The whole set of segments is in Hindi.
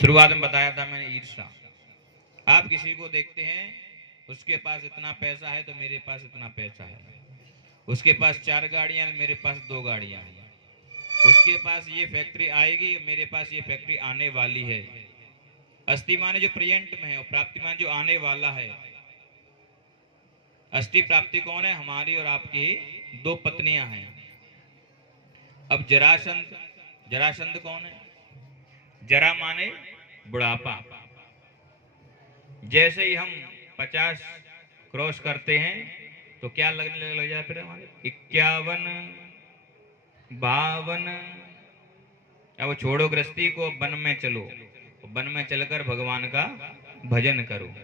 शुरुआत में बताया था मैंने ईर्ष्या। आप किसी को देखते हैं उसके पास इतना पैसा है तो मेरे पास इतना पैसा है, उसके पास 4 गाड़ियां है मेरे पास 2 गाड़ियां हैं, उसके पास ये फैक्ट्री आएगी मेरे पास ये फैक्ट्री आने वाली है। अस्थि माने जो प्रेजेंट में है और प्राप्ति माने जो आने वाला है। अस्थि प्राप्ति कौन है? हमारी और आपकी 2 पत्नियां हैं। अब जरासंध, जरासंध कौन है? जरा माने बुढ़ापा। जैसे ही हम 50 क्रॉस करते हैं तो क्या लगने लग जाए फिर हमारे 51, 52। अब छोड़ो गृहस्थी को, वन में चलो, वन में चलकर भगवान का भजन करो।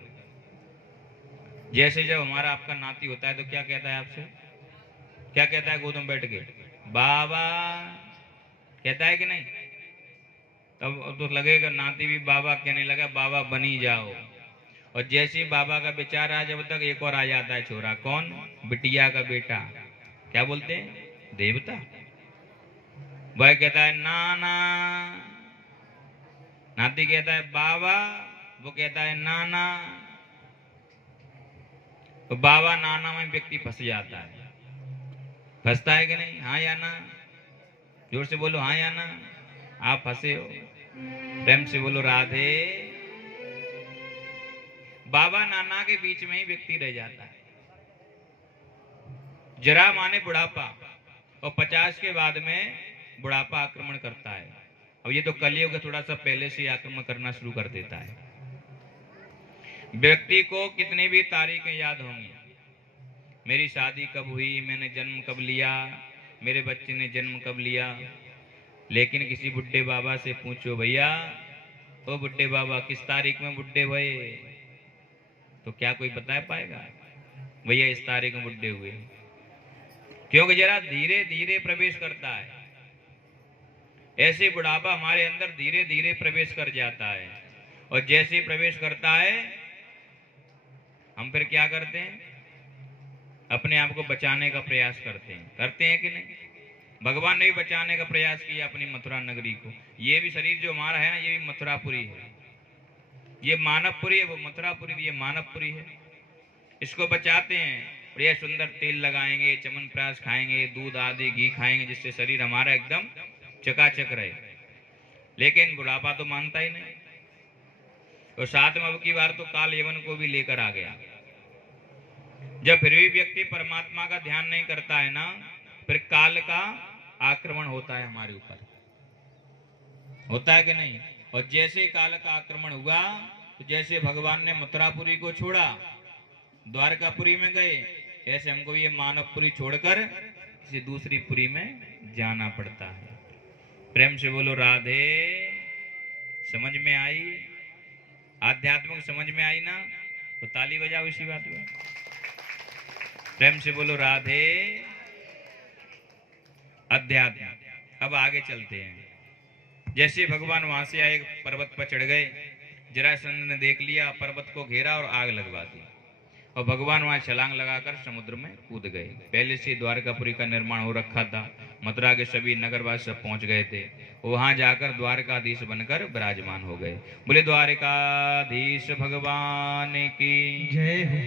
जैसे जब हमारा आपका नाती होता है तो क्या कहता है आपसे? क्या कहता है गोद में बैठ के? बाबा कहता है कि नहीं? तब तो लगेगा नाती भी बाबा कहने लगा, बाबा बनी जाओ। और जैसे ही बाबा का विचार आ जब तक एक और आ जाता है छोरा, कौन? बिटिया का बेटा। क्या बोलते हैं? देवता। वह कहता है नाना, नाती कहता है बाबा, वो कहता है नाना। तो बाबा नाना में व्यक्ति फंस जाता है। फंसता है कि नहीं? हाँ या ना? जोर से बोलो हाँ या ना। आप फंसे हो? प्रेम से बोलो राधे। बाबा नाना के बीच में ही व्यक्ति रह जाता है। जरा माने बुढ़ापा, और 50 के बाद में बुढ़ापा आक्रमण करता है। अब ये तो कलयुग का थोड़ा सा पहले से आक्रमण करना शुरू कर देता है। व्यक्ति को कितनी भी तारीखें याद होंगी, मेरी शादी कब हुई, मैंने जन्म कब लिया, मेरे बच्चे ने जन्म कब लिया। लेकिन किसी बुड्ढे बाबा से पूछो, भैया ओ बुड्ढे बाबा किस तारीख में बुड्ढे हुए, तो क्या कोई बता पाएगा? भैया इस तारीख में बुड्ढे हुए। क्योंकि जरा धीरे धीरे प्रवेश करता है। ऐसे बुढ़ापा हमारे अंदर धीरे धीरे प्रवेश कर जाता है, और जैसे प्रवेश करता है हम फिर क्या करते हैं? अपने आप को बचाने का प्रयास करते हैं कि नहीं? भगवान ने भी बचाने का प्रयास किया अपनी मथुरा नगरी को। ये भी शरीर जो हमारा है ना, ये भी मथुरापुरी है। ये मानवपुरी है, वो मथुरापुरी, ये मानवपुरी है। इसको बचाते हैं, बढ़िया सुंदर तेल लगाएंगे, च्यवनप्राश खाएंगे, दूध आदि घी खाएंगे, जिससे शरीर हमारा एकदम चकाचक रहे। लेकिन बुढ़ापा तो मानता ही नहीं। और साथ में अब की बार तो काल यवन को भी लेकर आ गया। जब फिर भी व्यक्ति परमात्मा का ध्यान नहीं करता है ना, फिर काल का आक्रमण होता है हमारे ऊपर। होता है कि नहीं? और जैसे काल का आक्रमण हुआ तो जैसे भगवान ने मथुरापुरी को छोड़ा, द्वारकापुरी में गए, ऐसे हमको ये मानवपुरी छोड़कर किसी दूसरी पुरी में जाना पड़ता है। प्रेम से बोलो राधे। समझ में आई? आध्यात्मिक समझ में आई ना? तो ताली बजाओ इसी बात में। प्रेम से बोलो राधे। अध्यात्म। अब आगे चलते हैं। जैसे भगवान वहां से आए, पर्वत पर चढ़ गए, जरासंध ने देख लिया, पर्वत को घेरा और आग लगवा दी, और भगवान वहां छलांग लगाकर समुद्र में कूद गए। पहले से द्वारकापुरी का निर्माण हो रखा था, मथुरा के सभी नगरवासी सब पहुंच गए थे। वहां जाकर द्वारकाधीश बनकर विराजमान हो गए। बोले द्वारकाधीश भगवान की जय हो।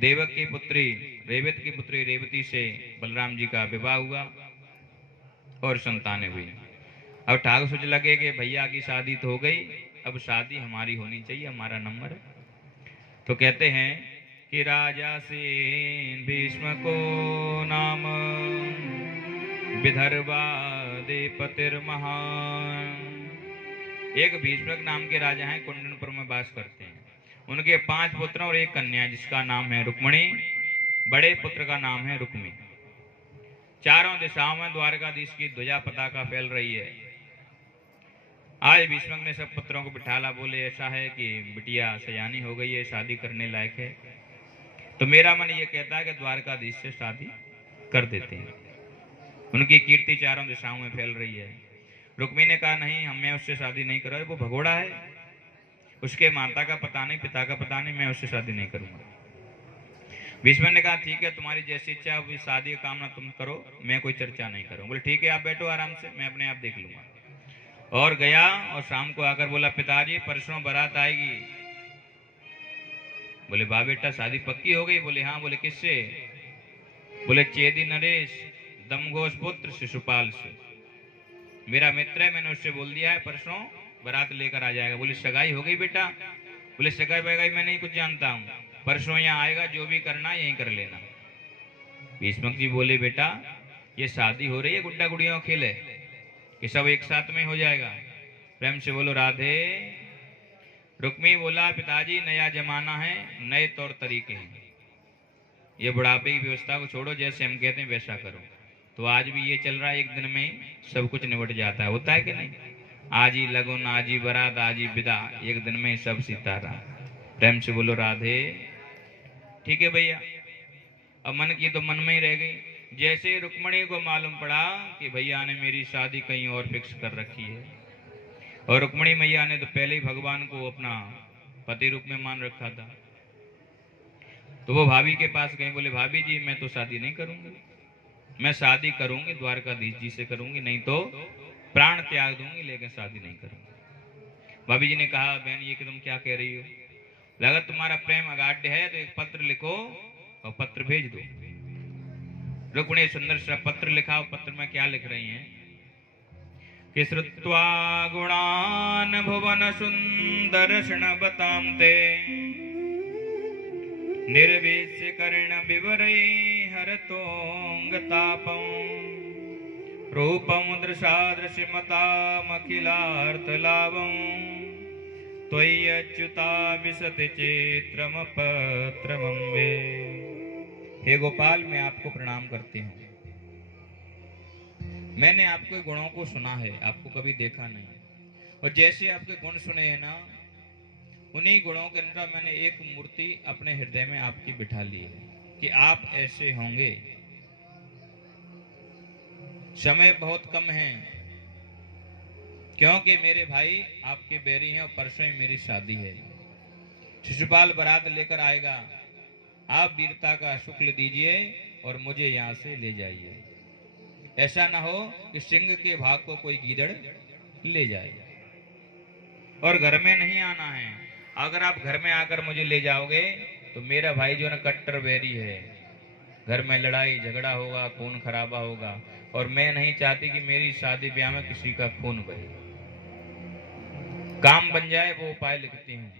देवक की पुत्री रेवत की पुत्री रेवती से बलराम जी का विवाह हुआ और संतानें हुई। अब ठाकुर सोच लगे कि भैया की शादी तो हो गई, अब शादी हमारी होनी चाहिए, हमारा नंबर है। तो कहते हैं कि राजा सेन भीष्म को नाम विदर्भाधिपतिर्महान। एक भीष्मक नाम के राजा हैं, कुंडनपुर में वास करते हैं। उनके 5 पुत्र और 1 कन्या, जिसका नाम है रुक्मणी। बड़े पुत्र का नाम है रुक्मी। चारों दिशाओं में द्वारकाधीश की ध्वजा पताका फैल रही है। आज भीष्मक ने सब पुत्रों को बिठाला, बोले ऐसा है कि बिटिया सयानी हो गई है, शादी करने लायक है, तो मेरा मन ये कहता है कि द्वारकाधीश से शादी कर देते हैं। उनकी कीर्ति चारों दिशाओं में फैल रही है। रुक्मी ने कहा नहीं, मैं उससे शादी नहीं करूंगा, वो भगोड़ा है, उसके माता का पता नहीं, पिता का पता नहीं, मैं उससे शादी नहीं करूंगा। भीष्म ने कहा ठीक है, तुम्हारी जैसी इच्छा, अभी शादी का कामना तुम करो, मैं कोई चर्चा नहीं करूंगा। बोले ठीक है, आप बैठो आराम से, मैं अपने आप देख लूंगा। और गया और शाम को आकर बोला पिताजी परसों बारात आएगी। बोले वाह बेटा शादी पक्की हो गई? बोले हाँ। बोले किससे? बोले चेदी नरेश दमघोष पुत्र शिशुपाल से, मेरा मित्र है, मैंने उससे बोल दिया है परसों बारात लेकर आ जाएगा। बोले सगाई हो गई बेटा? बोले सगाई बगाई मैं नहीं कुछ जानता हूँ, परसों यहाँ आएगा, जो भी करना यहीं कर लेना। भीष्मक जी बोले बेटा ये शादी हो रही है गुड्डा गुड़ियों खेल है कि सब एक साथ में हो जाएगा? प्रेम से बोलो राधे। रुक्मी बोला पिताजी नया जमाना है, नए तौर तरीके हैं, ये बुढ़ापे की व्यवस्था को छोड़ो, जैसे हम कहते हैं वैसा करो। तो आज भी ये चल रहा है, एक दिन में सब कुछ निपट जाता है, होता है कि नहीं? आज ही लगन, आज ही बारात, आज ही विदा, एक दिन में सब सितारा। प्रेम से बोलो राधे। ठीक है भैया, अब मन की तो मन में ही रह गई। जैसे रुक्मणी को मालूम पड़ा कि भैया ने मेरी शादी कहीं और फिक्स कर रखी है, और रुक्मणी मैया ने तो पहले ही भगवान को अपना पति रूप में मान रखा था, तो वो भाभी के पास गए। बोले भाभी जी मैं तो शादी नहीं करूंगी, मैं शादी करूंगी द्वारकाधीश जी से करूंगी, नहीं तो प्राण त्याग दूंगी, लेकिन शादी नहीं करूंगी। भाभी जी ने कहा बहन ये कि तुम क्या कह रही हो? अगर तुम्हारा प्रेम अगाढ़ है तो एक पत्र लिखो और पत्र भेज दो। रुक्मिणी सुंदर सा पत्र लिखा, और पत्र में क्या लिख रही हैं कि श्रुत्वा गुणान भुवन सुंदर शृणवतां ते निर्वेश्य कर्ण विवरे हरतोंगतापं रूपं दृशादृशिमतामखिलार्थलाभं त्वय्यच्युता विशति चेत्रमपत्रमम्बे। हे गोपाल मैं आपको प्रणाम करती हूँ। मैंने आपके गुणों को सुना है, आपको कभी देखा नहीं, और जैसे आपके गुण सुने हैं ना, उन्हीं गुणों के अंदर मैंने एक मूर्ति अपने हृदय में आपकी बिठा ली है कि आप ऐसे होंगे। समय बहुत कम है, क्योंकि मेरे भाई आपके बैरी हैं और परसों ही मेरी शादी है। शिशुपाल बारात लेकर आएगा, आप वीरता का शुक्ल दीजिए और मुझे यहाँ से ले जाइए। ऐसा ना हो कि सिंह के भाग को कोई गीदड़ ले जाए। और घर में नहीं आना है, अगर आप घर में आकर मुझे ले जाओगे तो मेरा भाई जो ना कट्टर बैरी है, घर में लड़ाई झगड़ा होगा, खून खराबा होगा, और मैं नहीं चाहती कि मेरी शादी ब्याह में किसी का खून बहे। काम बन जाए वो उपाय लिखती हूँ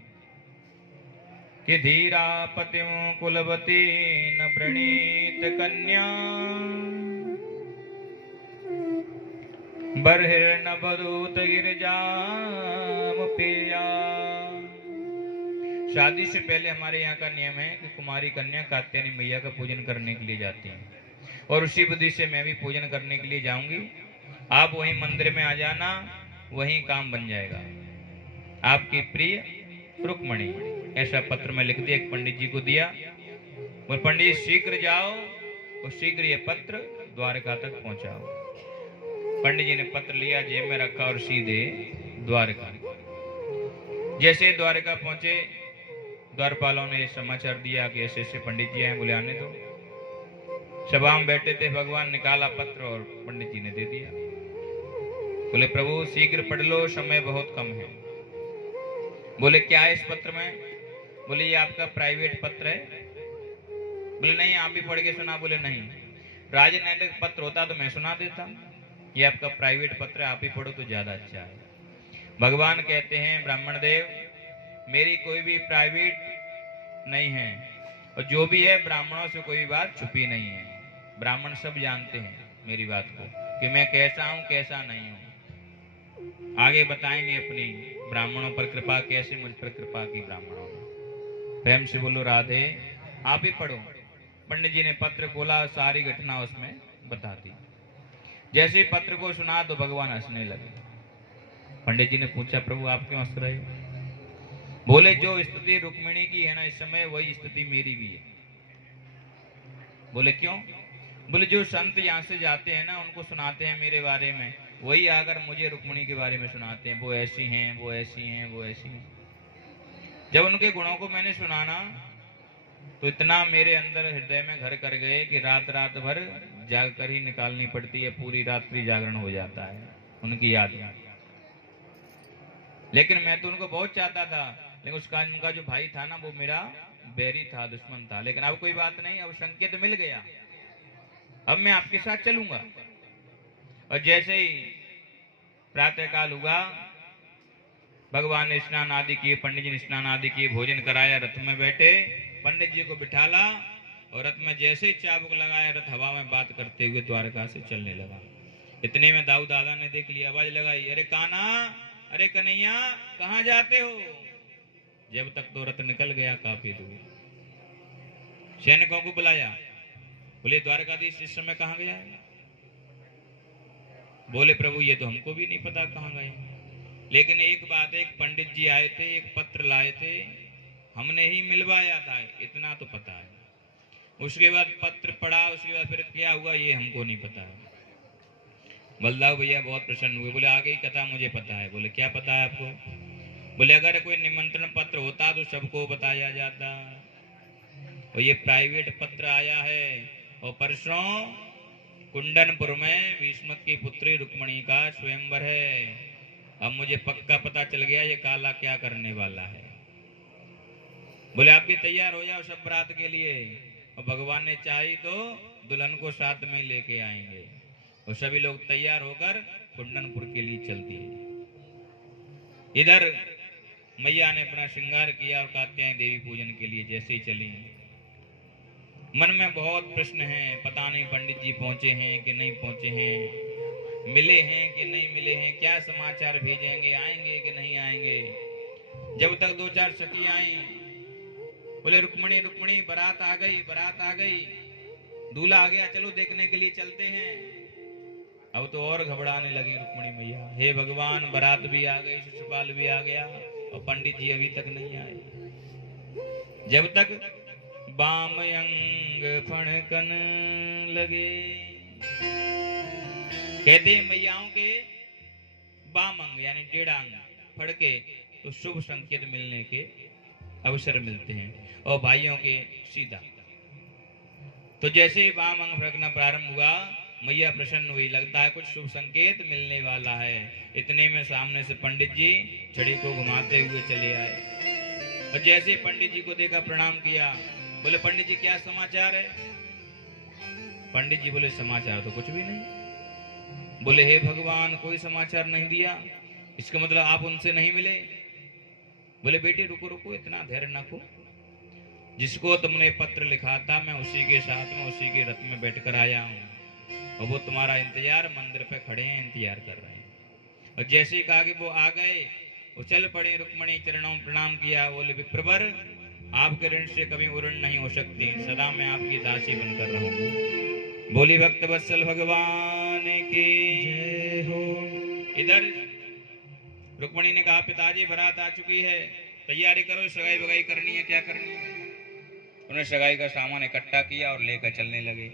कि धीरा पतिम कुलवती न प्रणीत कन्या बर्हिर्न बदूत गिरजाम पिया। शादी से पहले हमारे यहाँ का नियम है कि कुमारी कन्या कात्यायनी मैया का पूजन करने के लिए जाती है, और उसी बुद्धि से मैं भी पूजन करने के लिए जाऊंगी। आप वहीं मंदिर में आ जाना, वहीं काम बन जाएगा। आपकी प्रिय रुक्मणी। ऐसा पत्र में लिख दिया, एक पंडित जी को दिया, और पंडित शीघ्र जाओ और शीघ्र ये पत्र द्वारका तक पहुंचाओ। पंडित जी ने पत्र लिया, जेब में रखा और सीधे द्वारका। जैसे द्वारका पहुंचे, द्वारपालों ने समाचार दिया कि ऐसे ऐसे पंडित जी आए, बोले आने दो। सभा में बैठे थे भगवान, निकाला पत्र और पंडित जी ने दे दिया। बोले प्रभु शीघ्र पढ़ लो, समय बहुत कम है। बोले क्या है इस पत्र में? बोले ये आपका प्राइवेट पत्र है। बोले नहीं आप भी पढ़ के सुना। बोले नहीं, राजनैतिक पत्र होता तो मैं सुना देता, ये आपका प्राइवेट पत्र है, आप ही पढ़ो तो ज्यादा अच्छा है। भगवान कहते हैं ब्राह्मण देव मेरी कोई भी प्राइवेट नहीं है, और जो भी है ब्राह्मणों से कोई बात छुपी नहीं है। ब्राह्मण सब जानते हैं मेरी बात को कि मैं कैसा हूं कैसा नहीं हूं। आगे बताएंगे अपनी ब्राह्मणों पर कृपा, कैसे मुझ पर कृपा की ब्राह्मणों ने। प्रेम से बोलो राधे। आप ही पढ़ो। पंडित जी ने पत्र खोला, सारी घटना उसमें बता दी। जैसे पत्र को सुना तो भगवान हंसने लगे। पंडित जी ने पूछा प्रभु आप क्यों हंस रहे हो? बोले जो स्थिति रुक्मिणी की है ना इस समय, वही स्थिति मेरी भी है। बोले क्यों? बोले जो संत यहाँ से जाते हैं ना, उनको सुनाते हैं मेरे बारे में, वही आकर मुझे रुक्मिणी के बारे में सुनाते हैं, वो ऐसी हैं, वो ऐसी हैं, वो ऐसी हैं। जब उनके गुणों को मैंने सुनाना तो इतना मेरे अंदर हृदय में घर कर गए कि रात रात भर जाग कर ही निकालनी पड़ती है, पूरी रात्रि जागरण हो जाता है उनकी याद में। लेकिन मैं तो उनको बहुत चाहता था, लेकिन उसका उनका जो भाई था ना वो मेरा बैरी था, दुश्मन था। लेकिन अब कोई बात नहीं, अब संकेत मिल गया, अब मैं आपके साथ चलूंगा। और जैसे ही प्रातः काल हुआ, भगवान ने स्नान आदि किए, पंडित जी ने स्नान आदि किए, भोजन कराया, रथ में बैठे, पंडित जी को बिठाला और रथ में जैसे ही चाबुक लगाया, रथ हवा में बात करते हुए द्वारका से चलने लगा। इतने में दाऊ दादा ने देख लिया, आवाज लगाई, अरे कान्हा, अरे कन्हैया, कहाँ जाते हो? जब तक तो रथ निकल गया काफी दूर। सैनिकों को बुलाया, बोले द्वारकाधीश इस समय कहाँ गया है? बोले प्रभु ये तो हमको भी नहीं पता कहाँ गए, लेकिन एक बात है, एक पंडित जी आए थे, एक पत्र लाए थे, हमने ही मिलवाया था, इतना तो पता है। उसके बाद पत्र पढ़ा, उसके बाद फिर क्या हुआ ये हमको नहीं पता है। बलदाऊ भैया बहुत प्रसन्न हुए, बोले आगे की कथा मुझे पता है। बोले क्या पता है आपको? बोले अगर कोई निमंत्रण पत्र होता तो सबको बताया जाता, और ये प्राइवेट पत्र आया है, और परसों कुंडनपुर में भीष्मक की पुत्री रुक्मणी का स्वयंवर है। अब मुझे पक्का पता चल गया ये काला क्या करने वाला है। बोले आप भी तैयार हो जाओ सब बारात के लिए, और भगवान ने चाही तो दुल्हन को साथ में लेके आएंगे। और सभी लोग तैयार होकर कुंडनपुर के लिए चल दिए। इधर मैया ने अपना श्रृंगार किया और कात्यायनी देवी पूजन के लिए जैसे ही चली, मन में बहुत प्रश्न हैं, पता नहीं पंडित जी पहुंचे हैं कि नहीं पहुंचे हैं, मिले हैं कि नहीं मिले हैं, क्या समाचार भेजेंगे, आएंगे कि नहीं आएंगे। जब तक दो चार सखी आई, बोले रुक्मणी रुक्मणी बारात आ गई, बारात आ गई, दूल्हा आ गया, चलो देखने के लिए चलते हैं। अब तो और घबराने लगे रुक्मणी मैया, हे भगवान बारात भी आ गई, शिशुपाल भी आ गया और पंडित जी अभी तक नहीं आए। जब तक बाम अंग फणकन लगे, कहते हैं मैयाओं के बाम अंग यानी डेढ़ांग फड़के तो शुभ संकेत मिलने के अवसर मिलते हैं, और भाइयों के सीधा। तो जैसे ही वाम अंग फड़कना प्रारंभ हुआ, मैया प्रसन्न हुई, लगता है कुछ शुभ संकेत मिलने वाला है। इतने में सामने से पंडित जी छड़ी को घुमाते हुए चले आए, और जैसे ही पंडित जी को देखा प्रणाम किया। बोले पंडित जी क्या समाचार है? पंडित जी बोले समाचार तो कुछ भी नहीं। बोले हे भगवान कोई समाचार नहीं दिया, इसका मतलब आप उनसे नहीं मिले? बोले बेटे रुको रुको, इतना धैर्य न रखो, जिसको तुमने पत्र लिखा था मैं उसी के साथ में उसी के रथ में बैठकर आया हूँ, और वो तुम्हारा इंतजार मंदिर पे खड़े हैं, इंतजार कर रहे हैं। और जैसे ही कहा कि वो आ गए, वो चल पड़े, रुक्मणी चरणों में प्रणाम किया। बोले विप्रवर आपके ऋण से कभी उऋण नहीं हो सकती, सदा मैं आपकी दासी बनकर रहूंगी। बोली भक्त वत्सल भगवान की जय हो। इधर रुक्मणी ने कहा पिताजी बारात आ चुकी है, तैयारी करो, सगाई बगाई करनी है, क्या करनी है। उन्होंने सगाई का सामान इकट्ठा किया और लेकर चलने लगे।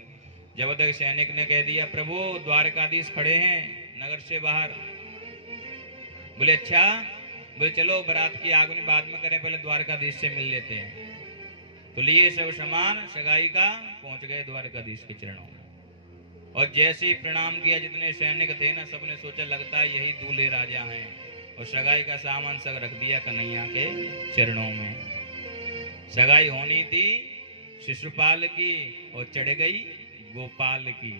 जब तक सैनिक ने कह दिया प्रभु द्वारकाधीश खड़े हैं नगर से बाहर। बोले अच्छा, बोले चलो बारात की आगमनी बाद में करें, पहले द्वारकाधीश से मिल लेते हैं। तो लिए सब सामान सगाई का, पहुंच गए द्वारकाधीश के चरणों में। और जैसे ही प्रणाम किया, जितने सैनिक थे ना सबने सोचा लगता है यही दूल्हे राजा हैं, और सगाई का सामान सब रख दिया कन्हैया के चरणों में। सगाई होनी थी शिशुपाल की और चढ़ गई गोपाल की।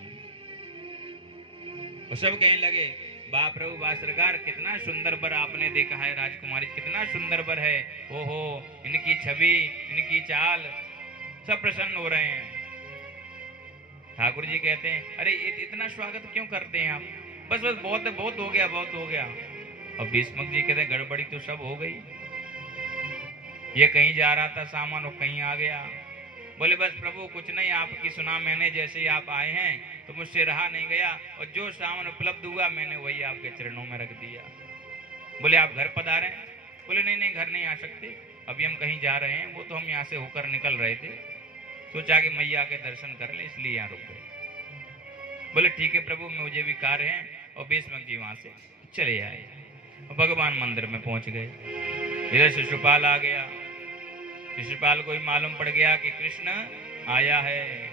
और सब कहने लगे वाह प्रभु वाह सरकार, कितना सुंदर वर आपने देखा है, राजकुमारी कितना सुंदर वर है, ओहो इनकी छवि, इनकी चाल, सब प्रसन्न हो रहे हैं। ठाकुर जी कहते हैं अरे इतना स्वागत क्यों करते हैं आप, बस बस बहुत बहुत हो गया, बहुत हो गया। और भीष्मक जी कहते हैं गड़बड़ी तो सब हो गई, ये कहीं जा रहा था सामान और कहीं आ गया। बोले बस प्रभु कुछ नहीं, आपकी सुना मैंने, जैसे ही आप आए हैं तो मुझसे रहा नहीं गया, और जो सामान उपलब्ध हुआ मैंने वही आपके चरणों में रख दिया। बोले आप घर पधारे? बोले नहीं नहीं घर नहीं आ सकते, अभी हम कहीं जा रहे हैं, वो तो हम यहाँ से होकर निकल रहे थे, सोचा कि मैया के दर्शन कर ले इसलिए यहाँ रुक गए। बोले ठीक है प्रभु मुझे भी कार्य है, और भीष्मक जी वहां से चले आए, और भगवान मंदिर में पहुंच गए। इधर शिशुपाल आ गया, शिशुपाल को ही मालूम पड़ गया कि कृष्ण आया है।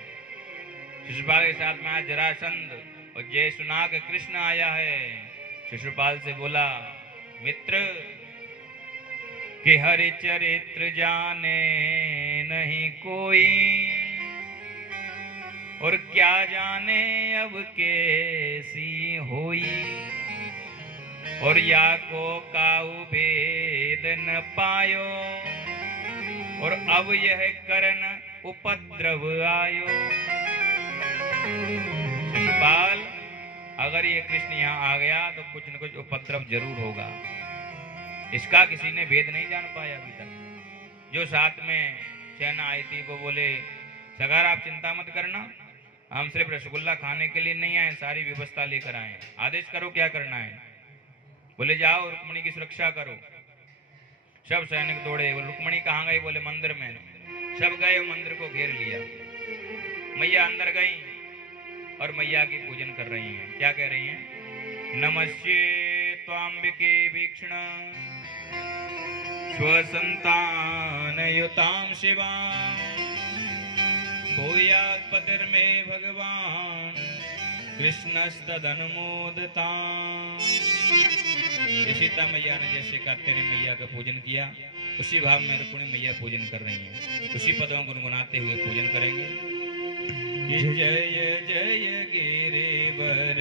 शिशुपाल के साथ में आया जरासंध, और जय सुना कि कृष्ण आया है। शिशुपाल से बोला मित्र कि हरि चरित्र जाने नहीं कोई, और क्या जाने अब कैसी होई, और या को काऊ भेद न पायो, और अब यह करन उपद्रव आयो। शिशुपाल, अगर ये कृष्ण यहाँ आ गया तो कुछ न कुछ उपद्रव जरूर होगा। इसका किसी ने भेद नहीं जान पाया अभी तक। जो साथ में सेना आई थी वो बोले, सरकार आप चिंता मत करना, हम सिर्फ रसगुल्ला खाने के लिए नहीं आए, सारी व्यवस्था लेकर आए, आदेश करो क्या करना है। बोले जाओ रुक्मणी की सुरक्षा करो। सब सैनिक दौड़े। वो रुक्मणी कहाँ गई? बोले मंदिर में। सब गए, मंदिर को घेर लिया। मैया अंदर गई और मैया की पूजन कर रही हैं। क्या कह रही हैं? नमस्ते त्वाम्बिके भीक्षण स्वसंतान युताम शिवा, भूयात् पतिर्मे भगवान कृष्णस्तदनुमोदता। सीता मैया ने जैसे कार्तिकेय मैया का पूजन किया, उसी भाव में रुक्मिणी मैया पूजन कर रही हैं। उसी पदों को गुनगुनाते हुए पूजन करेंगे। जय जय गिरिवर